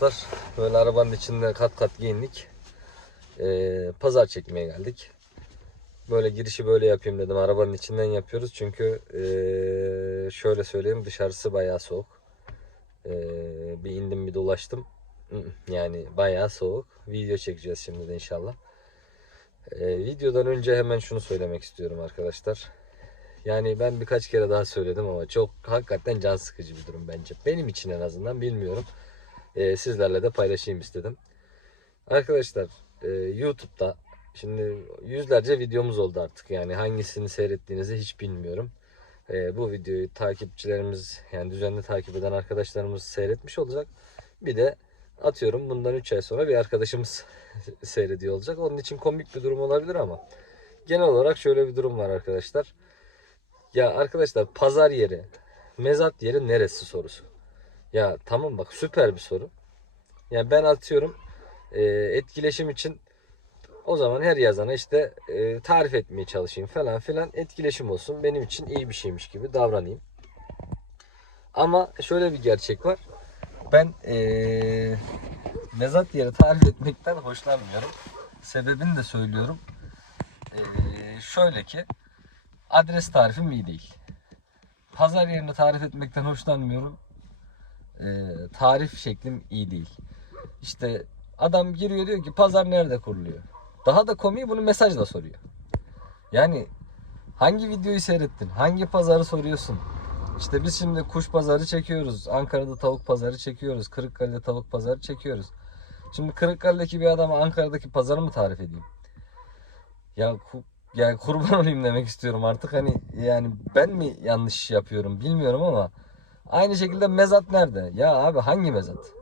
Dostlar. Böyle arabanın içinde kat kat giyindik. Ee, pazar çekmeye geldik. Böyle girişi böyle yapayım dedim. Arabanın içinden yapıyoruz. Çünkü ee, şöyle söyleyeyim dışarısı bayağı soğuk. Ee, bir indim bir dolaştım. Yani bayağı soğuk. Video çekeceğiz şimdi de inşallah. Ee, videodan önce hemen şunu söylemek istiyorum arkadaşlar. Yani ben birkaç kere daha söyledim ama çok hakikaten can sıkıcı bir durum bence. Benim için en azından bilmiyorum. Ee, sizlerle de paylaşayım istedim. Arkadaşlar e, YouTube'da şimdi yüzlerce videomuz oldu artık. Yani hangisini seyrettiğinizi hiç bilmiyorum. Ee, bu videoyu takipçilerimiz yani düzenli takip eden arkadaşlarımız seyretmiş olacak. Bir de atıyorum bundan 3 ay sonra bir arkadaşımız seyrediyor olacak. Onun için komik bir durum olabilir ama genel olarak şöyle bir durum var arkadaşlar. Ya arkadaşlar pazar yeri, mezat yeri neresi sorusu. Ya tamam bak süper bir soru. Ya ben atıyorum e, etkileşim için o zaman her yazana işte e, tarif etmeye çalışayım falan filan etkileşim olsun. Benim için iyi bir şeymiş gibi davranayım. Ama şöyle bir gerçek var. Ben e, mezat yeri tarif etmekten hoşlanmıyorum. Sebebini de söylüyorum. E, şöyle ki adres tarifim iyi değil. Pazar yerini tarif etmekten hoşlanmıyorum. Ee, tarif şeklim iyi değil. İşte adam giriyor diyor ki pazar nerede kuruluyor? Daha da komiği bunu mesajla soruyor. Yani hangi videoyu seyrettin? Hangi pazarı soruyorsun? İşte biz şimdi kuş pazarı çekiyoruz. Ankara'da tavuk pazarı çekiyoruz. Kırıkkale'de tavuk pazarı çekiyoruz. Şimdi Kırıkkale'deki bir adama Ankara'daki pazarı mı tarif edeyim? Ya yani kurban olayım demek istiyorum artık hani yani ben mi yanlış yapıyorum bilmiyorum ama aynı şekilde mezat nerede? Ya abi hangi mezat?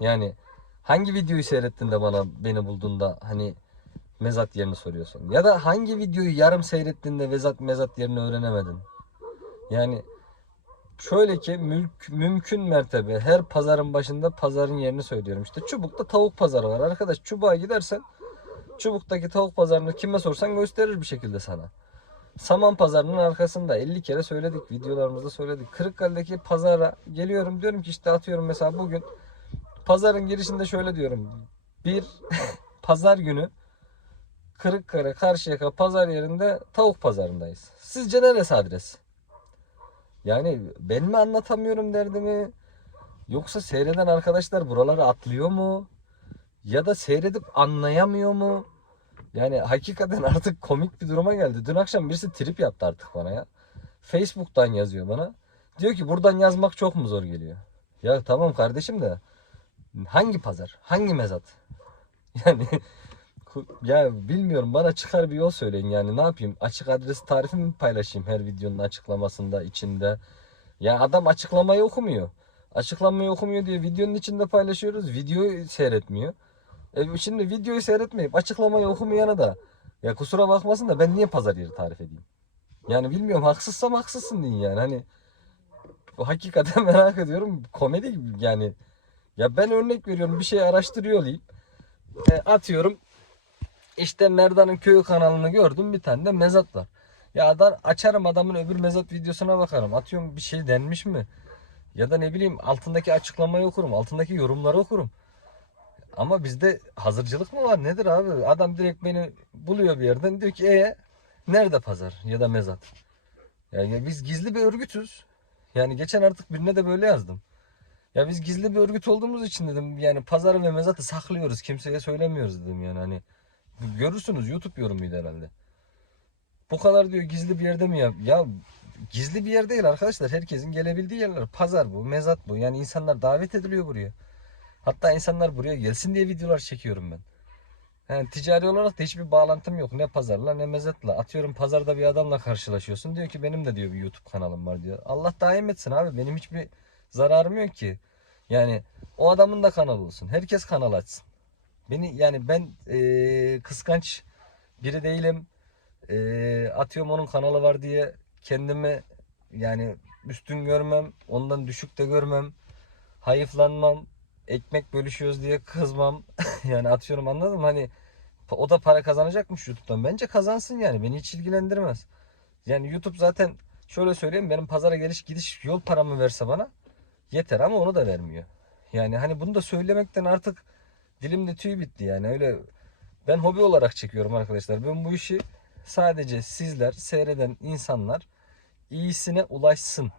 Yani hangi videoyu seyrettin de bana beni bulduğunda hani mezat yerini soruyorsun? Ya da hangi videoyu yarım seyrettin de mezat mezat yerini öğrenemedin? Yani şöyle ki mülk, mümkün mertebe her pazarın başında pazarın yerini söylüyorum. İşte Çubuk'ta tavuk pazarı var. Arkadaş Çubuk'a gidersen Çubuk'taki tavuk pazarını kime sorsan gösterir bir şekilde sana. Saman pazarının arkasında 50 kere söyledik videolarımızda söyledik. Kırıkkale'deki pazara geliyorum diyorum ki işte atıyorum mesela bugün pazarın girişinde şöyle diyorum. Bir pazar günü Kırıkkale Karşıyaka pazar yerinde tavuk pazarındayız. Sizce neresi adres? Yani ben mi anlatamıyorum derdimi? Yoksa seyreden arkadaşlar buraları atlıyor mu? Ya da seyredip anlayamıyor mu? Yani hakikaten artık komik bir duruma geldi. Dün akşam birisi trip yaptı artık bana ya. Facebook'tan yazıyor bana. Diyor ki buradan yazmak çok mu zor geliyor? Ya tamam kardeşim de hangi pazar? Hangi mezat? Yani ya bilmiyorum bana çıkar bir yol söyleyin yani ne yapayım? Açık adres tarifi mi paylaşayım her videonun açıklamasında içinde? Ya adam açıklamayı okumuyor. Açıklamayı okumuyor diye videonun içinde paylaşıyoruz. Videoyu seyretmiyor. E şimdi videoyu seyretmeyip açıklamayı okumayana da ya kusura bakmasın da ben niye pazar yeri tarif edeyim? Yani bilmiyorum haksızsam haksızsın deyin yani hani bu hakikaten merak ediyorum komedi gibi yani ya ben örnek veriyorum bir şey araştırıyor olayım E, atıyorum işte Merdan'ın köyü kanalını gördüm bir tane de mezat var. Ya adam açarım adamın öbür mezat videosuna bakarım atıyorum bir şey denmiş mi? Ya da ne bileyim altındaki açıklamayı okurum altındaki yorumları okurum. Ama bizde hazırcılık mı var nedir abi? Adam direkt beni buluyor bir yerden diyor ki e nerede pazar ya da mezat? Yani biz gizli bir örgütüz. Yani geçen artık birine de böyle yazdım. Ya biz gizli bir örgüt olduğumuz için dedim yani pazarı ve mezatı saklıyoruz. Kimseye söylemiyoruz dedim yani hani. Görürsünüz YouTube yorumuydu herhalde. Bu kadar diyor gizli bir yerde mi ya? Ya gizli bir yer değil arkadaşlar. Herkesin gelebildiği yerler. Pazar bu, mezat bu. Yani insanlar davet ediliyor buraya. Hatta insanlar buraya gelsin diye videolar çekiyorum ben. Yani ticari olarak da hiçbir bağlantım yok. Ne pazarla ne mezatla. Atıyorum pazarda bir adamla karşılaşıyorsun. Diyor ki benim de diyor bir YouTube kanalım var diyor. Allah daim etsin abi. Benim hiçbir zararım yok ki. Yani o adamın da kanalı olsun. Herkes kanal açsın. Beni yani ben eee, kıskanç biri değilim. Eee, atıyorum onun kanalı var diye kendimi yani üstün görmem. Ondan düşük de görmem. Hayıflanmam ekmek bölüşüyoruz diye kızmam. yani atıyorum anladın mı? Hani o da para kazanacakmış YouTube'dan. Bence kazansın yani. Beni hiç ilgilendirmez. Yani YouTube zaten şöyle söyleyeyim benim pazara geliş gidiş yol paramı verse bana yeter ama onu da vermiyor. Yani hani bunu da söylemekten artık dilimde tüy bitti yani öyle ben hobi olarak çekiyorum arkadaşlar. Ben bu işi sadece sizler seyreden insanlar iyisine ulaşsın.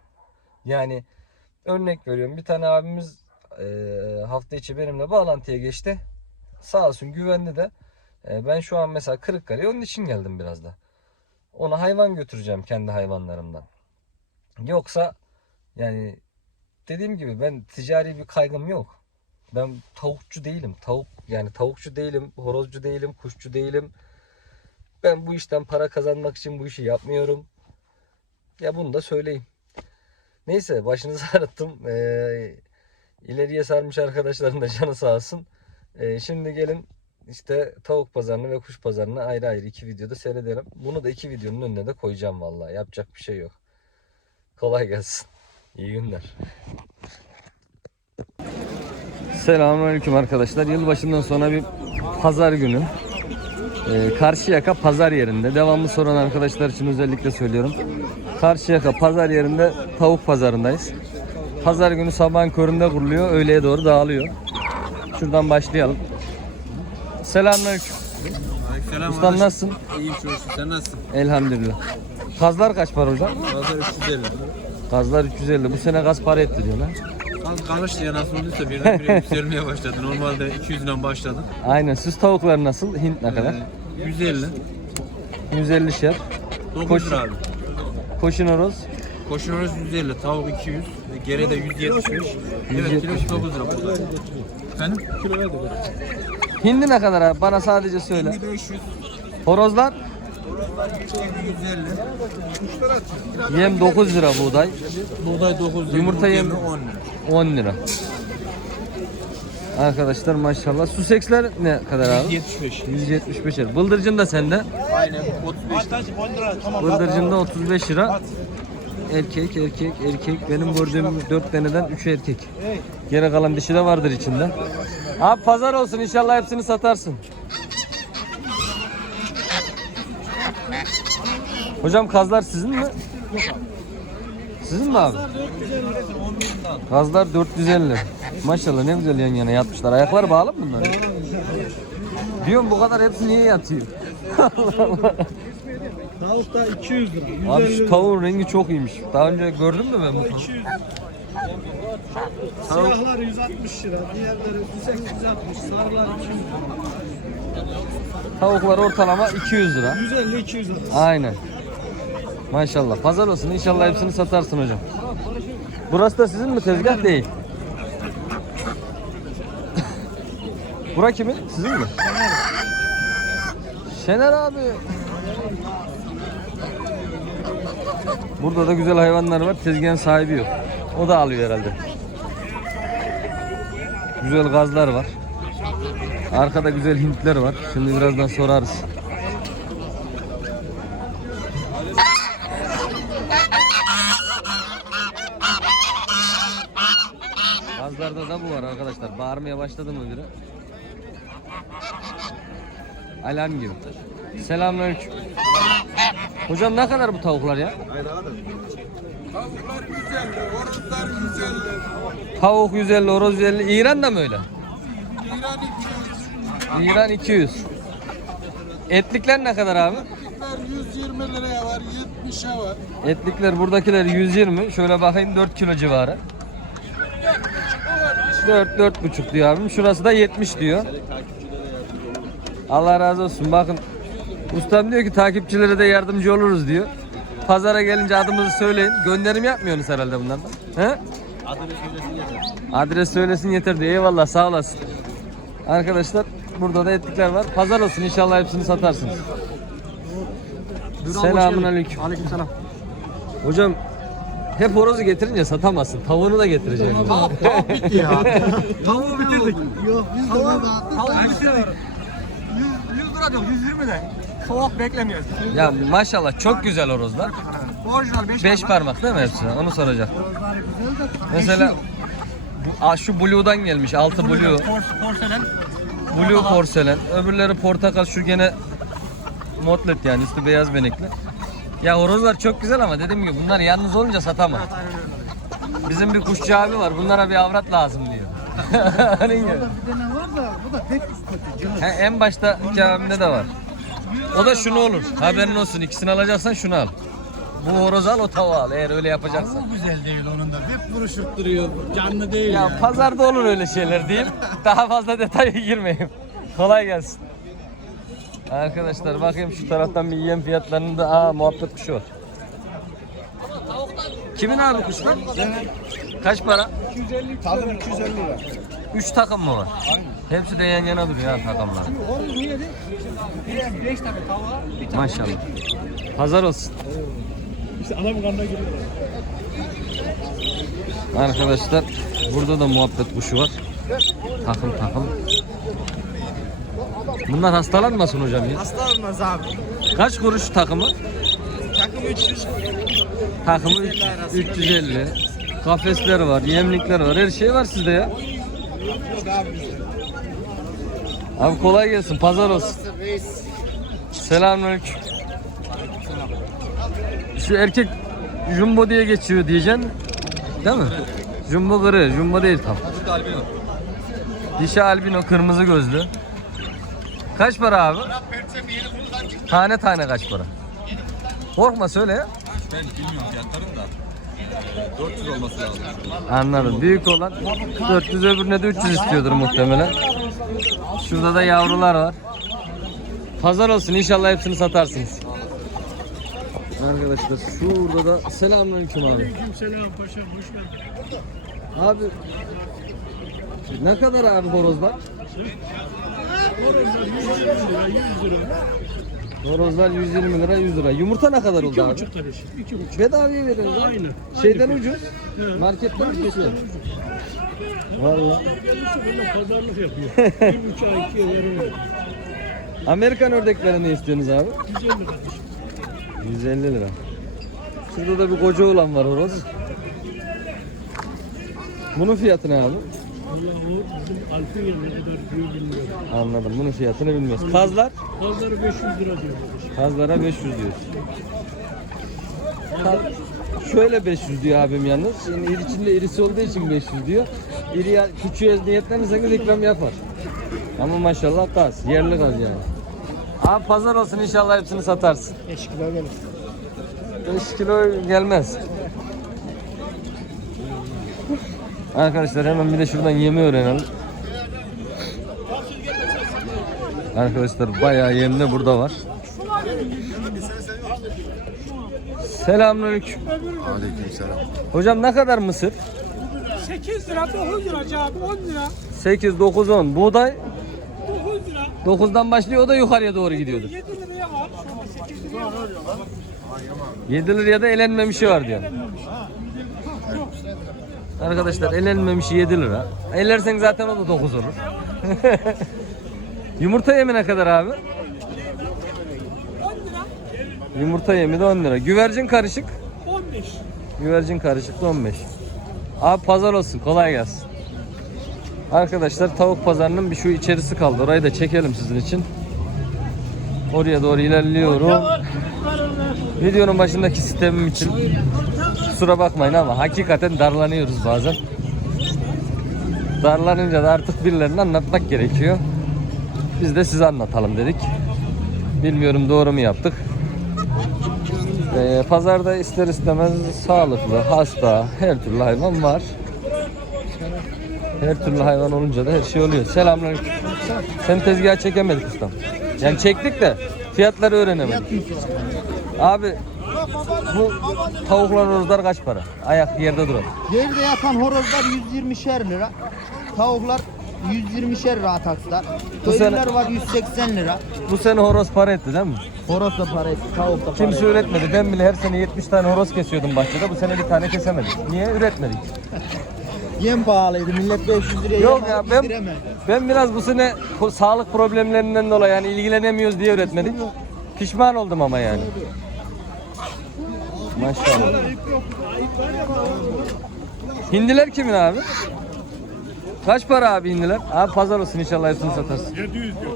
Yani örnek veriyorum bir tane abimiz eee, hafta içi benimle bağlantıya geçti. Sağ olsun güvenli de. E, ben şu an mesela Kırıkkale'ye onun için geldim biraz da. Ona hayvan götüreceğim kendi hayvanlarımdan. Yoksa yani dediğim gibi ben ticari bir kaygım yok. Ben tavukçu değilim. Tavuk yani tavukçu değilim, horozcu değilim, kuşçu değilim. Ben bu işten para kazanmak için bu işi yapmıyorum. Ya bunu da söyleyeyim. Neyse başınızı ağrıttım. Ee, ileriye sarmış arkadaşların da canı sağ olsun. Ee, şimdi gelin işte tavuk pazarını ve kuş pazarını ayrı ayrı iki videoda seyredelim. Bunu da iki videonun önüne de koyacağım vallahi. Yapacak bir şey yok. Kolay gelsin. İyi günler. Selamünaleyküm arkadaşlar. Yılbaşından sonra bir pazar günü. Ee, Karşıyaka pazar yerinde. Devamlı soran arkadaşlar için özellikle söylüyorum. Karşıyaka pazar yerinde tavuk pazarındayız. Pazar günü sabahın köründe kuruluyor. Öğleye doğru dağılıyor. Şuradan başlayalım. Selamünaleyküm. Selam Ustam nasılsın? İyiyim şükür. Sen nasılsın? Elhamdülillah. Kazlar kaç para hocam? Pazar 350. Kazlar 350. Bu sene gaz para etti diyorlar. Kan karıştı ya nasıl olduysa birdenbire yükselmeye başladı. Normalde 200 ile başladı. Aynen. Süs tavuklar nasıl? Hint ne kadar? Ee, 150. 150 şer. 9 Koş- lira abi. Koşun horoz. Koşun orası 150, tavuk 200, gere de 175. Evet, 175. kilosu 9 lira burada. Efendim? Kiloya da Hindi ne kadar abi? Bana sadece söyle. 500, Horozlar 150. yem 9 lira buğday. Buğday 9 lira. Yumurta yemi 10 lira. 10 lira. Arkadaşlar maşallah. Suseksler ne kadar abi? 75. 175 lira. Bıldırcın da sende. Aynen 35 Bıldırcın da 35 lira. Erkek, erkek, erkek. Benim gördüğüm 4 taneden 3 erkek. Geri kalan dişi de vardır içinde. Abi pazar olsun inşallah hepsini satarsın. Hocam kazlar sizin mi? Sizin mi abi? Kazlar 450. Maşallah ne güzel yan yana yatmışlar. Ayakları bağlı mı bunların? Diyorum bu kadar hepsi niye yatıyor? Tavuk da 200 lira. 150 Abi şu tavuğun rengi çok iyiymiş. Daha önce gördün mü ben bu tavuğu? 200 Siyahlar 160 lira. Diğerleri 160, sarılar 200 lira. Tavuklar ortalama 200 lira. 150 200 lira. Aynen. Maşallah. Pazar olsun. İnşallah hepsini satarsın hocam. Burası da sizin mi tezgah değil? Bura kimin? Sizin mi? Şener abi. Burada da güzel hayvanlar var. Tezgahın sahibi yok. O da alıyor herhalde. Güzel gazlar var. Arkada güzel hintler var. Şimdi birazdan sorarız. Gazlarda da bu var arkadaşlar. Bağırmaya başladı mı biri? Alarm gibi. Selamünaleyküm. Hocam ne kadar bu tavuklar ya? Tavuklar 150, horozlar 150, Tavuk 150, horoz 150. İran da mı öyle? İran 200, İran 200. Etlikler ne kadar abi? Etlikler 120 liraya var, 70'e var. Etlikler buradakiler 120. Şöyle bakayım 4 kilo civarı. 4 4,5 diyor abim. Şurası da 70 diyor. Allah razı olsun. Bakın ustam diyor ki takipçilere de yardımcı oluruz diyor. Pazara gelince adımızı söyleyin. Gönderim yapmıyorsunuz herhalde bunlardan. He? Adres söylesin yeter diyor. Eyvallah sağ olasın. Arkadaşlar burada da etlikler var. Pazar olsun inşallah hepsini satarsınız. Selamun aleyküm. Aleykümselam. Hocam hep horozu getirince satamazsın. Tavuğunu da getireceğim. bitti ya. Tavuğu bitirdik. Yok 100 lira dağıttık. Tavuğu bitirdik. 100, 100 lira diyor 120 de. Soğuk beklemiyoruz. ya maşallah çok güzel horozlar. Orijinal 5 Beş parmak değil mi hepsi? Onu soracak. Mesela bu, aa, şu blue'dan gelmiş. Altı blue. Porselen. Blue porselen. Öbürleri portakal. Şu gene motlet yani üstü beyaz benekli. Ya horozlar çok güzel ama dediğim gibi bunlar yalnız olunca satamam. Bizim bir kuşçu abi var. Bunlara bir avrat lazım diyor. Hani ya. Bir tane var da bu da pek kötü. Cılız. Ha, en başta camide de var. O da şunu olur. Haberin olsun. İkisini alacaksan şunu al. Bu horozu al o tavuğu al eğer öyle yapacaksan. Bu güzel değil onun da. Hep buruşup duruyor. Canlı değil Ya ya. pazarda olur öyle şeyler diyeyim. Daha fazla detaya girmeyeyim. Kolay gelsin. Arkadaşlar bakayım şu taraftan bir yem fiyatlarını da aa muhabbet kuşu var. Kimin abi kuşlar? Kaç para? Tadım 250 lira. 3 takım mı var? Hepsi de yan yana duruyor ha takımlar. Onu niye 5 tane tava, bir tane. Maşallah. Pazar olsun. İşte adamın kanına giriyor. Arkadaşlar burada da muhabbet kuşu var. Takım takım. Bunlar hastalanmasın hocam ya. Hasta olmaz abi. Kaç kuruş takımı? Takım 300. Takımı üç- 350. Kafesler var, yemlikler var, her şey var sizde ya. Abi kolay gelsin, pazar olsun. Selamünaleyküm. Şu erkek jumbo diye geçiyor diyeceksin. Değil mi? Jumbo gri, jumbo değil tam. Dişi albino kırmızı gözlü. Kaç para abi? Tane tane kaç para? Korkma söyle ya. Ben bilmiyorum fiyatlarını da. 400 olması lazım. Anladım. Büyük olan 400 öbürüne de 300 istiyordur muhtemelen. Şurada da yavrular var. Pazar olsun inşallah hepsini satarsınız. Arkadaşlar şurada da selamünaleyküm abi. Selam paşam hoş geldin. Abi ne kadar abi horozlar? Horozlar 120 lira 100 lira. Horozlar 120 lira 100 lira. Yumurta ne kadar oldu abi? tanesi. 2,5. Bedavaya veriyoruz. abi. Aynı. Şeyden ucuz. Marketten ucuz. Valla. Böyle pazarlık yapıyor. 1,5 ay 2'ye veriyor. Amerikan ördekleri ne istiyorsunuz abi? 150 kardeşim. 150 lira. Şurada da bir koca olan var horoz. Bunun fiyatı ne abi? Allah o bizim Alfiye ne kadar diyor bilmiyorum. Anladım. Bunun fiyatını bilmiyoruz. Kazlar? Pazarı 500 lira diyor. Kazlara 500 diyoruz. Kaz, şöyle 500 diyor abim yalnız. Şimdi iri içinde irisi olduğu için 500 diyor. İri küçüğe niyetlenirseniz ikram yapar. Ama maşallah kaz. Yerli kaz yani. Abi pazar olsun inşallah hepsini satarsın. 5 kilo gelir. 5 kilo gelmez. Arkadaşlar hemen bir de şuradan yemi öğrenelim. Arkadaşlar bayağı yem de burada var. Selamünaleyküm. Aleykümselam. Hocam ne kadar mısır? 8 lira, 9 lira abi 10 lira, 8, 9, 10. Buğday 9 lira, 9'dan başlıyor o da yukarıya doğru gidiyordur. 7 liraya var. 8 liraya var. 7 liraya da elenmemişi var diyor. Arkadaşlar elenmemişi 7 lira. Ellersen zaten o da 9 olur. Yumurta yemi ne kadar abi? 10 lira, Yumurta yemi de 10 lira. Güvercin karışık. 15. Güvercin karışık da 15. Abi pazar olsun. Kolay gelsin. Arkadaşlar tavuk pazarının bir şu içerisi kaldı. Orayı da çekelim sizin için. Oraya doğru ilerliyorum. Videonun başındaki sistemim için kusura bakmayın ama hakikaten darlanıyoruz bazen. Darlanınca da artık birilerine anlatmak gerekiyor. Biz de size anlatalım dedik. Bilmiyorum doğru mu yaptık. Ee, pazarda ister istemez sağlıklı, hasta, her türlü hayvan var. Her türlü hayvan olunca da her şey oluyor. Selamünaleyküm. Sen tezgah çekemedik ustam. Yani çektik de fiyatları öğrenemedik. Abi bu tavuklar horozlar kaç para? Ayak yerde duran. Yerde yatan horozlar 120'şer lira. Tavuklar 120'şer lira atakslar. Bu sene- Köylüler var 180 lira. Bu sene horoz para etti değil mi? Horoz da para etti, tavuk da para Kimse etti. üretmedi. Ben bile her sene 70 tane horoz kesiyordum bahçede. Bu sene bir tane kesemedik. Niye? Üretmedik. Yem pahalıydı. Millet 500 liraya Yok yem ya alıp ben ben biraz bu sene ko- sağlık problemlerinden dolayı yani ilgilenemiyoruz diye üretmedik. Pişman oldum ama yani. Maşallah. Hindiler kimin abi? Kaç para abi hindiler? Abi pazar olsun inşallah hepsini satarsın. 700 diyor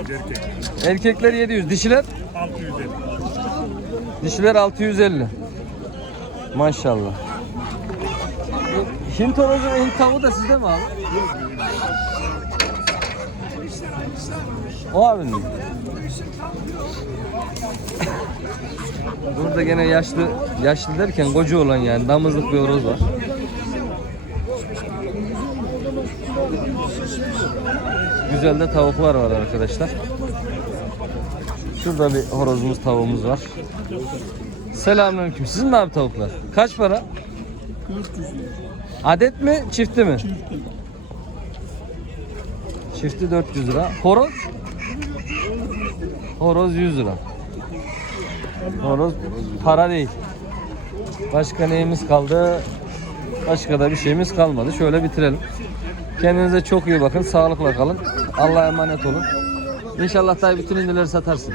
erkek. Erkekler 700, dişiler? 650. Dişiler 650. Maşallah. Hint horozu ve Hint tavuğu da sizde mi abi? O abinin mi? Burada gene yaşlı, yaşlı derken koca olan yani damızlık bir horoz var. Güzel de tavuklar var arkadaşlar. Şurada bir horozumuz tavuğumuz var. Selamünaleyküm. Sizin mi abi tavuklar? Kaç para? Adet mi, çifti mi? Çifti 400 lira. Horoz? Horoz 100 lira. Horoz para değil. Başka neyimiz kaldı? Başka da bir şeyimiz kalmadı. Şöyle bitirelim. Kendinize çok iyi bakın. Sağlıkla kalın. Allah'a emanet olun. İnşallah daha bütün indileri satarsın.